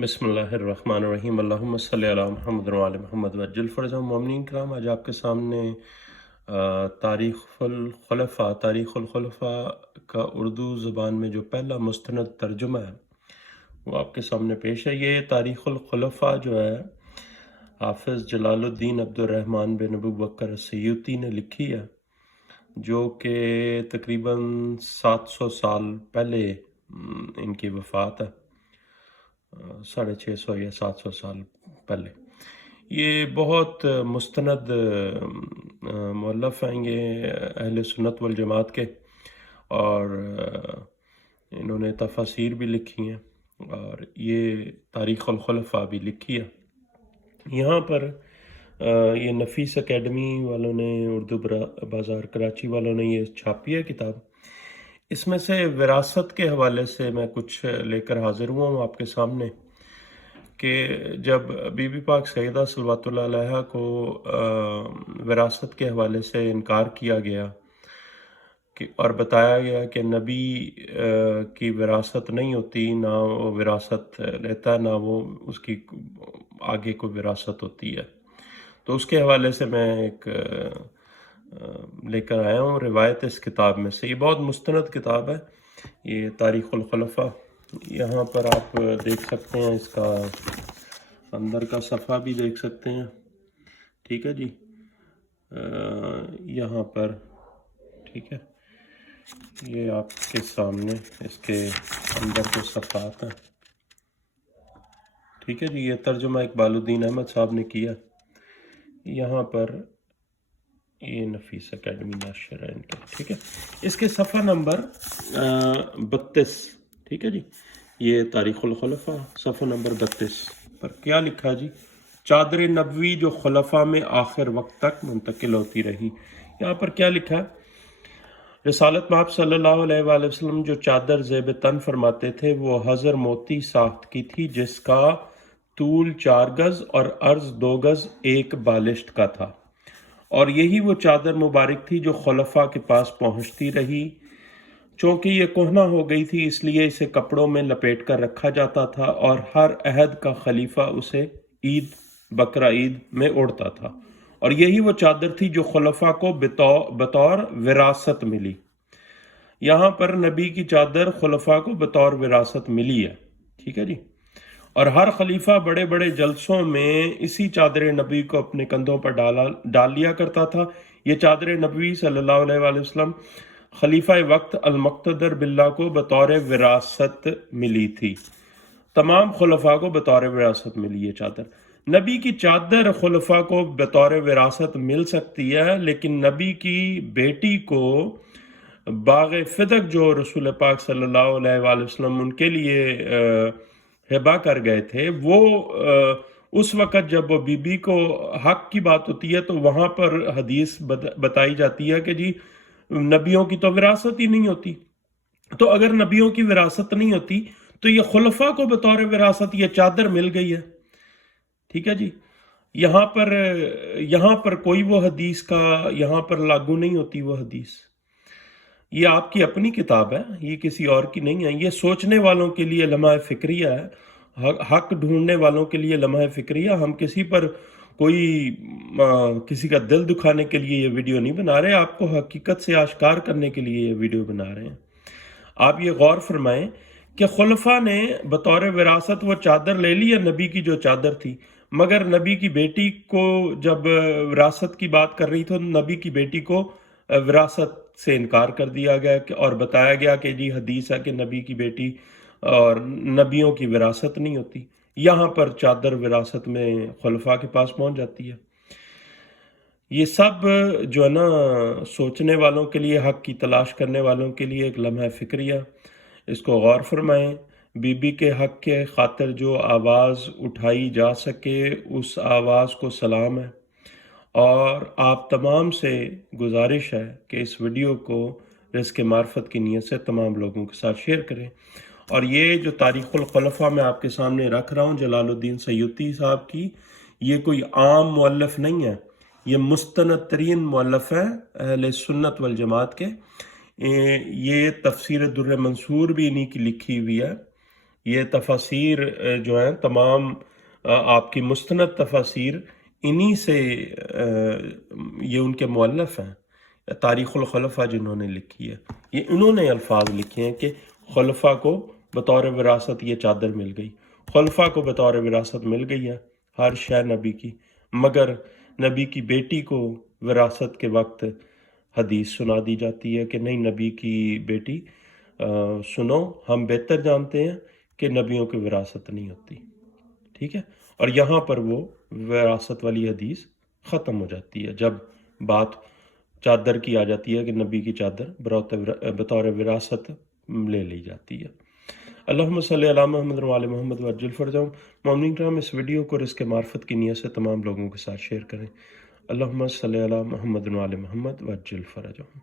بسم اللہ الرحمن الرحیم اللہم صلی علی محمد و علی محمد وجل فرض مومنین کرام، آج آپ کے سامنے تاریخ الخلفاء کا اردو زبان میں جو پہلا مستند ترجمہ ہے وہ آپ کے سامنے پیش ہے۔ یہ تاریخ الخلفاء جو ہے حافظ جلال الدین عبد الرحمن بن ابو بکر السیوطی نے لکھی ہے، جو کہ تقریباً 700 سال پہلے ان کی وفات ہے، 650 یا 700 سال پہلے۔ یہ بہت مستند مؤلف ہیں یہ اہل سنت والجماعت کے، اور انہوں نے تفاسیر بھی لکھی ہیں اور یہ تاریخ الخلفاء بھی لکھی ہے۔ یہاں پر یہ نفیس اکیڈمی والوں نے، اردو بازار کراچی والوں نے یہ چھاپی ہے کتاب۔ اس میں سے وراثت کے حوالے سے میں کچھ لے کر حاضر ہوا ہوں آپ کے سامنے، کہ جب بی بی پاک سیدہ صلوات اللہ علیہا کو وراثت کے حوالے سے انکار کیا گیا اور بتایا گیا کہ نبی کی وراثت نہیں ہوتی، نہ وہ وراثت لیتا ہے، نہ وہ اس کی آگے کوئی وراثت ہوتی ہے، تو اس کے حوالے سے میں ایک لے کر آیا ہوں روایت اس کتاب میں سے۔ یہ بہت مستند کتاب ہے یہ تاریخ الخلفاء۔ یہاں پر آپ دیکھ سکتے ہیں، اس کا اندر کا صفحہ بھی دیکھ سکتے ہیں، ٹھیک ہے جی، یہاں پر، ٹھیک ہے، یہ آپ کے سامنے اس کے اندر کے صفحات ہیں، ٹھیک ہے جی۔ یہ ترجمہ اقبال الدین احمد صاحب نے کیا۔ یہاں پر یہ نفیس اکیڈمی ناشر ہے ان کا، ٹھیک ہے۔ اس کے صفحہ نمبر 32، ٹھیک ہے جی، یہ تاریخ الخلفاء صفحہ نمبر 32 پر کیا لکھا جی؟ چادر نبوی جو خلفاء میں آخر وقت تک منتقل ہوتی رہی۔ یہاں پر کیا لکھا ہے؟ رسالت مآب صلی اللہ علیہ وآلہ وسلم جو چادر زیب تن فرماتے تھے وہ حضر موتی ساخت کی تھی، جس کا طول 4 گز اور عرض 2 گز ایک بالشت کا تھا، اور یہی وہ چادر مبارک تھی جو خلفاء کے پاس پہنچتی رہی۔ چونکہ یہ کہنہ ہو گئی تھی اس لیے اسے کپڑوں میں لپیٹ کر رکھا جاتا تھا، اور ہر عہد کا خلیفہ اسے عید بقرہ عید میں اوڑھتا تھا، اور یہی وہ چادر تھی جو خلفاء کو بطور وراثت ملی۔ یہاں پر نبی کی چادر خلفاء کو بطور وراثت ملی ہے، ٹھیک ہے جی، اور ہر خلیفہ بڑے بڑے جلسوں میں اسی چادر نبی کو اپنے کندھوں پر ڈال لیا کرتا تھا۔ یہ چادر نبی صلی اللہ علیہ وآلہ وسلم خلیفہ وقت المقتدر باللہ کو بطور وراثت ملی تھی۔ تمام خلفاء کو بطور وراثت ملی یہ چادر۔ نبی کی چادر خلفاء کو بطور وراثت مل سکتی ہے، لیکن نبی کی بیٹی کو باغ فدق جو رسول پاک صلی اللہ علیہ وآلہ وسلم ان کے لیے ہبہ کر گئے تھے، وہ اس وقت جب وہ بی بی کو حق کی بات ہوتی ہے تو وہاں پر حدیث بتائی جاتی ہے کہ جی نبیوں کی تو وراثت ہی نہیں ہوتی۔ تو اگر نبیوں کی وراثت نہیں ہوتی تو یہ خلفاء کو بطور وراثت یہ چادر مل گئی ہے، ٹھیک ہے جی۔ یہاں پر کوئی وہ حدیث کا یہاں پر لاگو نہیں ہوتی وہ حدیث۔ یہ آپ کی اپنی کتاب ہے، یہ کسی اور کی نہیں ہے۔ یہ سوچنے والوں کے لیے لمحہ فکریہ ہے، حق ڈھونڈنے والوں کے لیے لمحہ فکریہ۔ ہم کسی پر کسی کا دل دکھانے کے لیے یہ ویڈیو نہیں بنا رہے، آپ کو حقیقت سے آشکار کرنے کے لیے یہ ویڈیو بنا رہے ہیں۔ آپ یہ غور فرمائیں کہ خلفاء نے بطور وراثت وہ چادر لے لی ہے، نبی کی جو چادر تھی، مگر نبی کی بیٹی کو جب وراثت کی بات کر رہی تو نبی کی بیٹی کو وراثت سے انکار کر دیا گیا، اور بتایا گیا کہ جی حدیث ہے کہ نبی کی بیٹی اور نبیوں کی وراثت نہیں ہوتی۔ یہاں پر چادر وراثت میں خلفاء کے پاس پہنچ جاتی ہے۔ یہ سب جو ہے نا سوچنے والوں کے لیے، حق کی تلاش کرنے والوں کے لیے ایک لمحہ فکریہ، اس کو غور فرمائیں۔ بی بی کے حق کے خاطر جو آواز اٹھائی جا سکے اس آواز کو سلام ہے، اور آپ تمام سے گزارش ہے کہ اس ویڈیو کو رزق معرفت کی نیت سے تمام لوگوں کے ساتھ شیئر کریں۔ اور یہ جو تاریخ الخلفاء میں آپ کے سامنے رکھ رہا ہوں جلال الدین سیوطی صاحب کی، یہ کوئی عام مؤلف نہیں ہے، یہ مستند ترین مؤلف ہے اہل سنت والجماعت کے۔ یہ تفسیر در منصور بھی انہی کی لکھی ہوئی ہے، یہ تفاسیر جو ہیں تمام آپ کی مستند تفاسیر انہی سے یہ ان کے مؤلف ہیں، تاریخ الخلفاء جنہوں نے لکھی ہے، یہ انہوں نے الفاظ لکھے ہیں کہ خلفاء کو بطور وراثت یہ چادر مل گئی، خلفاء کو بطور وراثت مل گئی ہے ہر شے نبی کی، مگر نبی کی بیٹی کو وراثت کے وقت حدیث سنا دی جاتی ہے کہ نہیں، نبی کی بیٹی سنو، ہم بہتر جانتے ہیں کہ نبیوں کی وراثت نہیں ہوتی، ٹھیک ہے۔ اور یہاں پر وہ وراثت والی حدیث ختم ہو جاتی ہے جب بات چادر کی آ جاتی ہے کہ نبی کی چادر بطور وراثت لے لی جاتی ہے۔ اللہم صلی علی محمد و علی محمد وعجل فرجہم۔ مومنین کرام، اس ویڈیو کو رزق معرفت کی نیت سے تمام لوگوں کے ساتھ شیئر کریں۔ اللہم صلی علی محمد و علی محمد وعجل فرجہم۔